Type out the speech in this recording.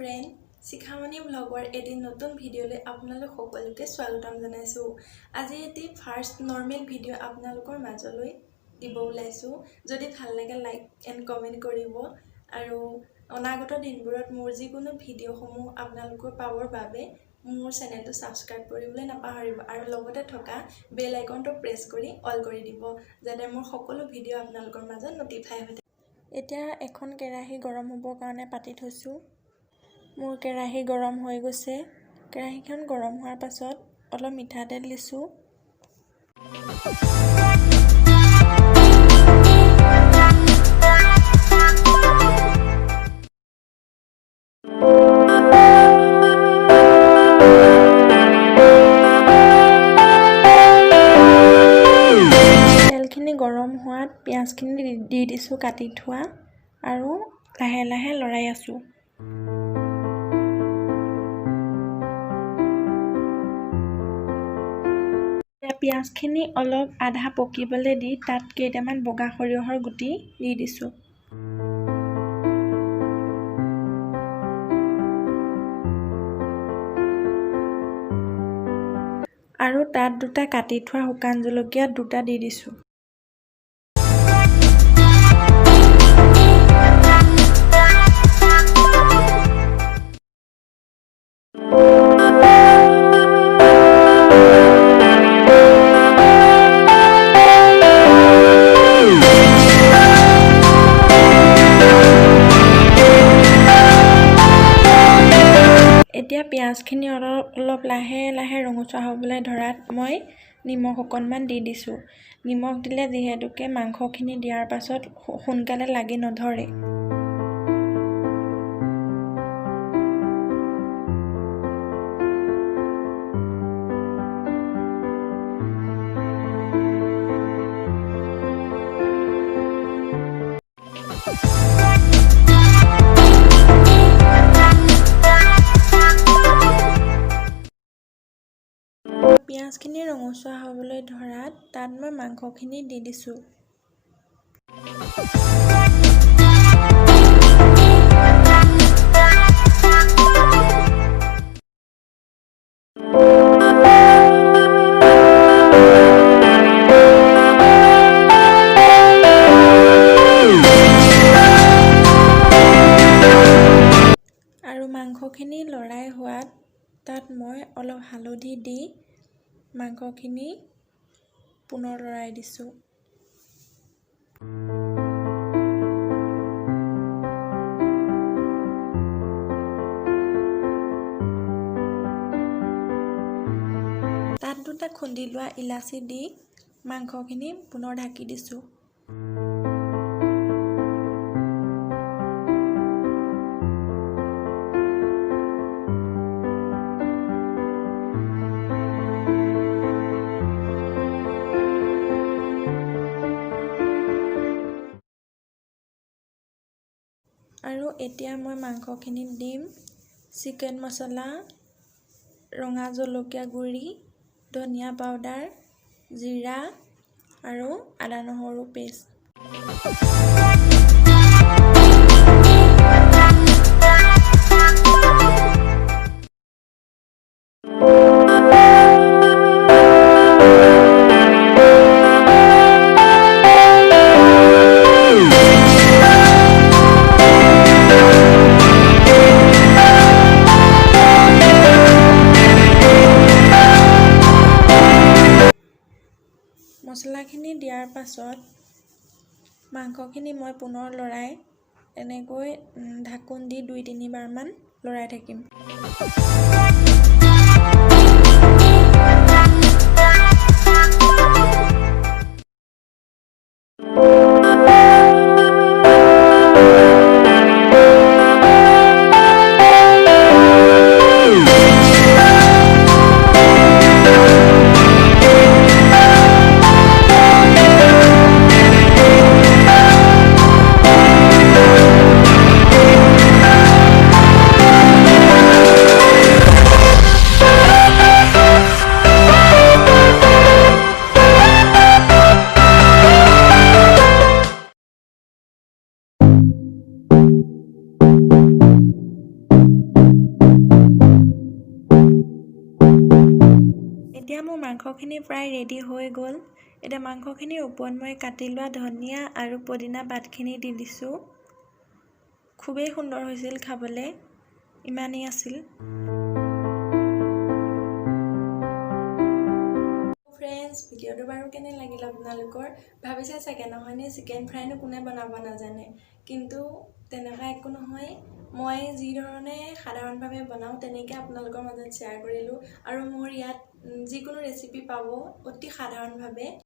Friend Shikhamoni ব্লগৰ এটি নতুন ভিডিঅ'লৈ আপোনালোক সকলোকে স্বাগতম জনাইছোঁ। আজি এটি ফাৰ্ষ্ট নৰ্মেল ভিডিঅ' আপোনালোকৰ মাজলৈ দিব ওলাইছোঁ। যদি ভাল লাগে লাইক এণ্ড কমেণ্ট কৰিব আৰু অনাগত দিনবোৰত মোৰ যিকোনো ভিডিঅ'সমূহ আপোনালোকৰ পাবৰ বাবে মোৰ চেনেলটো ছাবস্ক্ৰাইব কৰিবলৈ নাপাহৰিব আৰু লগতে থকা বেল আইকনটো প্ৰেছ কৰি অল কৰি দিব যাতে মোৰ সকলো ভিডিঅ' আপোনালোকৰ মাজত নটিফাই হৈ থাকে। এতিয়া এখন কেৰাহী গৰম হ'বৰ কাৰণে পাতি থৈছোঁ। মোৰ কেৰাহী গৰম হৈ গৈছে। কেৰাহীখন গৰম হোৱাৰ পাছত অলপ মিঠাতেল দিছোঁ। তেলখিনি গৰম হোৱাত পিঁয়াজখিনি দি দিছোঁ কাটি থোৱা আৰু লাহে লাহে লৰাই আছোঁ। পিঁয়াজখিনি অলপ আধা পকিবলৈ দি তাত কেইটামান বগা সৰিয়হৰ গুটি দি দিছোঁ। আৰু তাত দুটা কাটি থোৱা শুকান জলকীয়া দুটা দি দিছোঁ। এতিয়া পিঁয়াজখিনি অলপ লাহে লাহে ৰঙচুৱা হ'বলৈ ধৰাত মই নিমখ অকণমান দি দিছোঁ। নিমখ দিলে যিহেতুকে মাংসখিনি দিয়াৰ পাছত সোনকালে লাগি নধৰে। পিঁয়াজখিনি ৰঙচুৱা হ'বলৈ ধৰাত তাত মই মাংসখিনি দি দিছোঁ। আৰু মাংসখিনি লৰাই হোৱাত তাত মই অলপ হালধি দি মাংসখিনি পুনৰ লৰাই দিছোঁ। তাত দুটা খুন্দি লোৱা ইলাচি দি মাংসখিনি পুনৰ ঢাকি দিছোঁ। আৰু এতিয়া মই মাংসখিনিত দিম চিকেন মছলা, ৰঙা জলকীয়া গুড়ি, ধনিয়া পাউডাৰ, জিৰা আৰু আদা নহৰু পেষ্ট। মছলাখিনি দিয়াৰ পাছত মাংসখিনি মই পুনৰ লৰাই এনেকৈ ঢাকোন দি 2-3 বাৰমান লৰাই থাকিম। মোৰ মাংসখিনি প্ৰায় ৰেডি হৈ গ'ল। এতিয়া মাংসখিনিৰ ওপৰত মই কাটি লোৱা ধনিয়া আৰু পদিনা পাতখিনি দি দিছোঁ। খুবেই সুন্দৰ হৈছিল খাবলৈ, ইমানেই আছিল। ফ্ৰেণ্ডছ, ভিডিঅ'টো বাৰু কেনে লাগিল আপোনালোকৰ? ভাবিছে চাগে নহয়নে চিকেন ফ্ৰাইনো কোনে বনাব নাজানে, কিন্তু তেনেকুৱা একো নহয়। মই যি ধৰণে সাধাৰণভাৱে বনাওঁ তেনেকৈ আপোনালোকৰ মাজত শ্বেয়াৰ কৰিলোঁ। আৰু মোৰ ইয়াত যিকোনো ৰেচিপি পাব অতি সাধাৰণভাৱে।